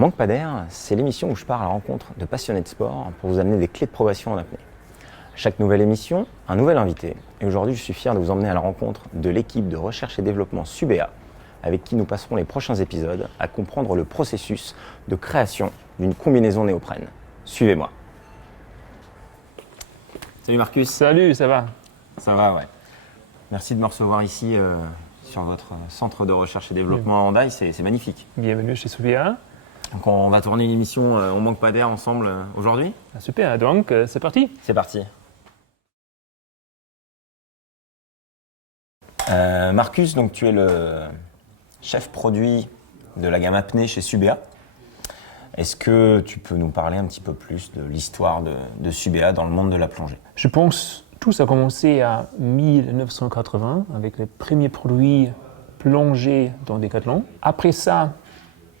Manque pas d'air, c'est l'émission où je pars à la rencontre de passionnés de sport pour vous amener des clés de progression en apnée. Chaque nouvelle émission, un nouvel invité. Et aujourd'hui, je suis fier de vous emmener à la rencontre de l'équipe de recherche et développement Subea, avec qui nous passerons les prochains épisodes à comprendre le processus de création d'une combinaison néoprène. Suivez-moi. Salut Marcus. Salut, ça va? Ça va, ouais. Merci de me recevoir ici sur votre centre de recherche et développement à Hendaye, c'est magnifique. Bienvenue chez Subea. Donc on va tourner une émission On manque pas d'air ensemble aujourd'hui. Ah, super, donc c'est parti. C'est parti. Marcus, donc tu es le chef produit de la gamme apnée chez Subea. Est-ce que tu peux nous parler un petit peu plus de l'histoire de Subea dans le monde de la plongée? Je pense que tout ça a commencé à 1980 avec les premiers produits plongés dans Decathlon. Après ça,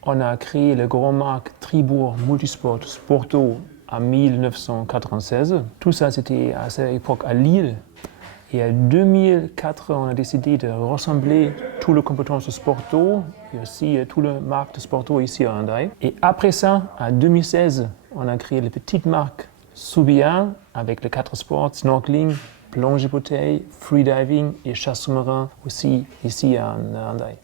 on a créé la grande marque Tribord Multisport Sporto en 1996. Tout ça, c'était à cette époque à Lille. Et en 2004, on a décidé de rassembler toutes les compétences de Sporto et aussi toutes les marques de Sporto ici à Hendaye. Et après ça, en 2016, on a créé la petite marque Subea avec les 4 sports, snorkeling, plongée bouteille, freediving et chasse sous-marin aussi ici à Hendaye.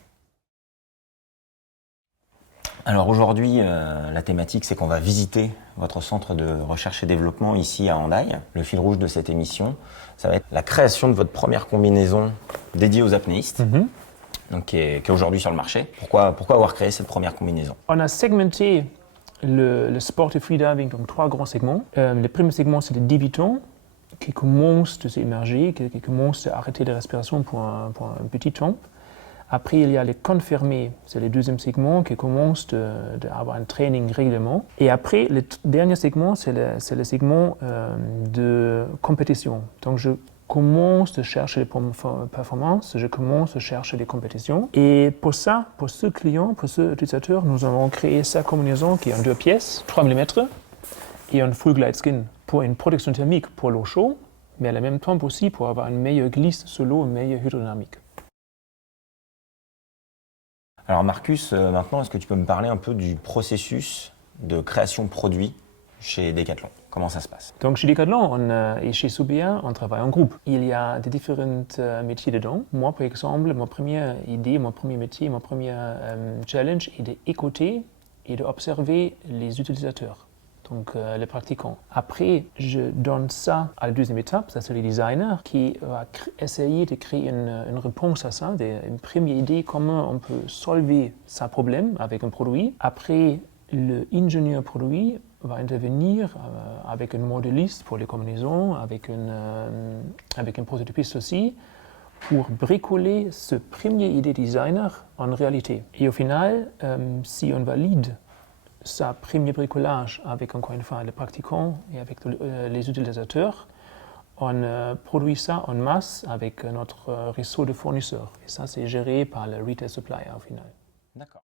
Alors aujourd'hui, la thématique, c'est qu'on va visiter votre centre de recherche et développement ici à Hendaye. Le fil rouge de cette émission, ça va être la création de votre première combinaison dédiée aux apnéistes, donc qui est aujourd'hui sur le marché. Pourquoi avoir créé cette première combinaison? On a segmenté le sport et freediving dans 3 grands segments. Le premier segment, c'est les débutants qui commencent à s'émerger, qui commencent à arrêter la respiration pour un petit temps. Après, il y a les confirmés, c'est le deuxième segment qui commence d'avoir un training régulièrement. Et après, le dernier segment, c'est le segment de compétition. Donc, je commence à chercher les performances, je commence à chercher les compétitions. Et pour ça, pour ce client, pour ce utilisateur, nous avons créé sa combinaison qui est en 2 pièces, 3 mm, et en full glide skin pour une protection thermique pour l'eau chaude, mais en même temps aussi pour avoir une meilleure glisse sur l'eau, une meilleure hydrodynamique. Alors Marcus, maintenant, est-ce que tu peux me parler un peu du processus de création produit chez Decathlon? Comment ça se passe? Donc chez Decathlon et chez Subea, on travaille en groupe. Il y a des différents métiers dedans. Moi, par exemple, ma première idée, mon premier métier, mon premier challenge est d'écouter et d'observer les utilisateurs, donc les pratiquants. Après, je donne ça à la deuxième étape, ça c'est le designer qui va essayer de créer une réponse à ça, une première idée comment on peut solver ce problème avec un produit. Après, l'ingénieur produit va intervenir avec un modéliste pour les combinaisons, avec un prototypiste aussi, pour bricoler ce premier idée designer en réalité. Et au final, si on valide sa premier bricolage avec, encore une fois, les pratiquants et avec les utilisateurs, on produit ça en masse avec notre réseau de fournisseurs. Et ça, c'est géré par le retail supplier au final. D'accord.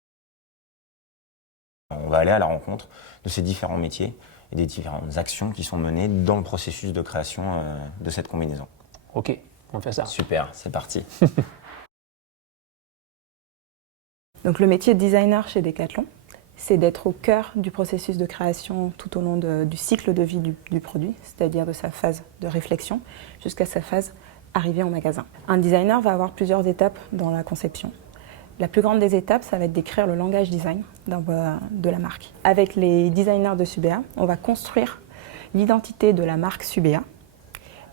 On va aller à la rencontre de ces différents métiers et des différentes actions qui sont menées dans le processus de création de cette combinaison. Ok, on fait ça. Super, c'est parti. Donc le métier de designer chez Decathlon, c'est d'être au cœur du processus de création tout au long du cycle de vie du produit, c'est-à-dire de sa phase de réflexion jusqu'à sa phase arrivée en magasin. Un designer va avoir plusieurs étapes dans la conception. La plus grande des étapes, ça va être d'écrire le langage design de la marque. Avec les designers de Subea, on va construire l'identité de la marque Subea,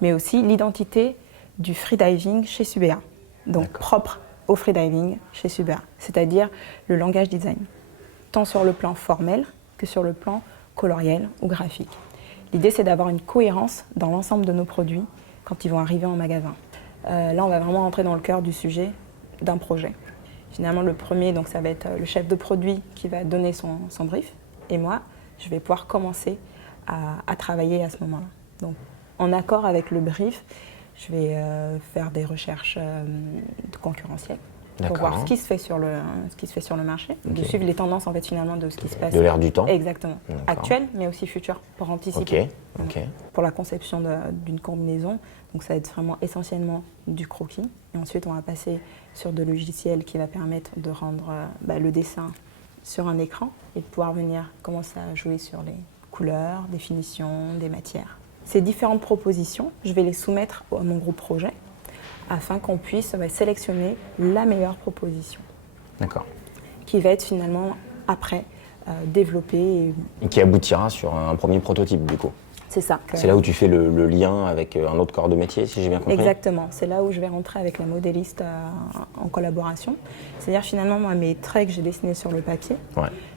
mais aussi l'identité du freediving chez Subea, donc propre au freediving chez Subea, c'est-à-dire le langage design, tant sur le plan formel que sur le plan coloriel ou graphique. L'idée, c'est d'avoir une cohérence dans l'ensemble de nos produits quand ils vont arriver en magasin. Là, on va vraiment entrer dans le cœur du sujet d'un projet. Finalement, le premier, donc, ça va être le chef de produit qui va donner son brief. Et moi, je vais pouvoir commencer à travailler à ce moment-là. Donc, en accord avec le brief, je vais faire des recherches concurrentielles pour voir ce qui se fait sur le marché, de suivre les tendances en fait, finalement de ce qui se passe. De l'ère du temps. Exactement. Actuel, mais aussi futur, pour anticiper. Ok. Pour la conception d'une combinaison, donc ça va être vraiment essentiellement du croquis. Et ensuite, on va passer sur de logiciels qui va permettre de rendre le dessin sur un écran et de pouvoir venir commencer à jouer sur les couleurs, des finitions, des matières. Ces différentes propositions, je vais les soumettre à mon groupe projet afin qu'on puisse sélectionner la meilleure proposition. D'accord. Qui va être finalement après développée. Et qui aboutira sur un premier prototype du coup. C'est ça. C'est là où tu fais le lien avec un autre corps de métier, si j'ai bien compris. Exactement. C'est là où je vais rentrer avec la modéliste en collaboration. C'est-à-dire finalement, moi, mes traits que j'ai dessinés sur le papier,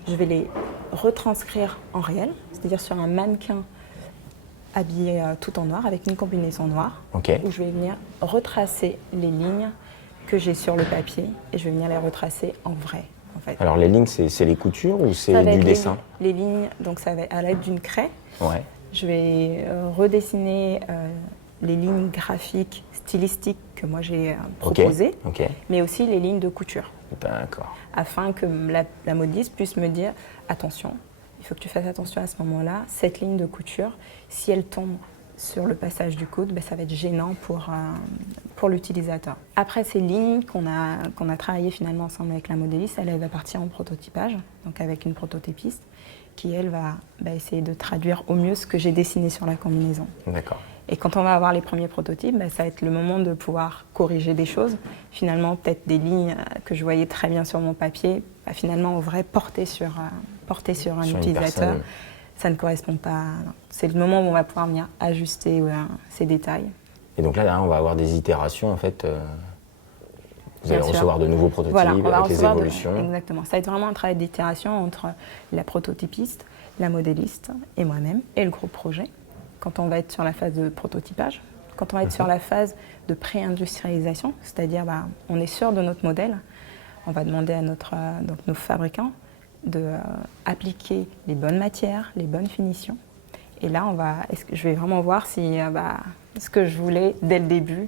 je vais les retranscrire en réel, c'est-à-dire sur un mannequin habillé tout en noir, avec une combinaison noire, où je vais venir retracer les lignes que j'ai sur le papier et je vais venir les retracer en vrai. En fait. Alors les lignes, c'est les coutures ou c'est du dessin? Les lignes, donc ça va à l'aide d'une craie. Ouais. Je vais redessiner les lignes graphiques, stylistiques que moi j'ai proposées, mais aussi les lignes de couture. D'accord. Afin que la modiste puisse me dire, attention, il faut que tu fasses attention à ce moment-là, cette ligne de couture, si elle tombe sur le passage du coude, ça va être gênant pour l'utilisateur. Après ces lignes qu'on a travaillées finalement ensemble avec la modéliste, elle va partir en prototypage, donc avec une prototypiste, qui elle va essayer de traduire au mieux ce que j'ai dessiné sur la combinaison. D'accord. Et quand on va avoir les premiers prototypes, ça va être le moment de pouvoir corriger des choses. Finalement, peut-être des lignes que je voyais très bien sur mon papier, finalement, au vrai, porter sur un utilisateur, ça ne correspond pas. C'est le moment où on va pouvoir venir ajuster ces détails. Et donc là, on va avoir des itérations, en fait. Vous allez recevoir de nouveaux prototypes avec les évolutions. Exactement. Ça va être vraiment un travail d'itération entre la prototypiste, la modéliste et moi-même, et le groupe projet. Quand on va être sur la phase de prototypage, quand on va être sur la phase de pré-industrialisation, c'est-à-dire on est sûr de notre modèle, on va demander à nos fabricants d'appliquer les bonnes matières, les bonnes finitions. Et là, je vais vraiment voir si ce que je voulais dès le début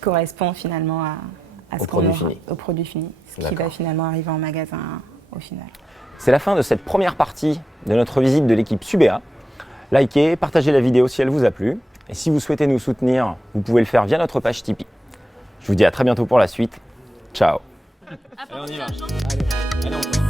correspond finalement au produit fini, ce qui va finalement arriver en magasin au final. C'est la fin de cette première partie de notre visite de l'équipe Subéa. Likez, partagez la vidéo si elle vous a plu. Et si vous souhaitez nous soutenir, vous pouvez le faire via notre page Tipeee. Je vous dis à très bientôt pour la suite. Ciao. Allez, on y va. Allez, on y va.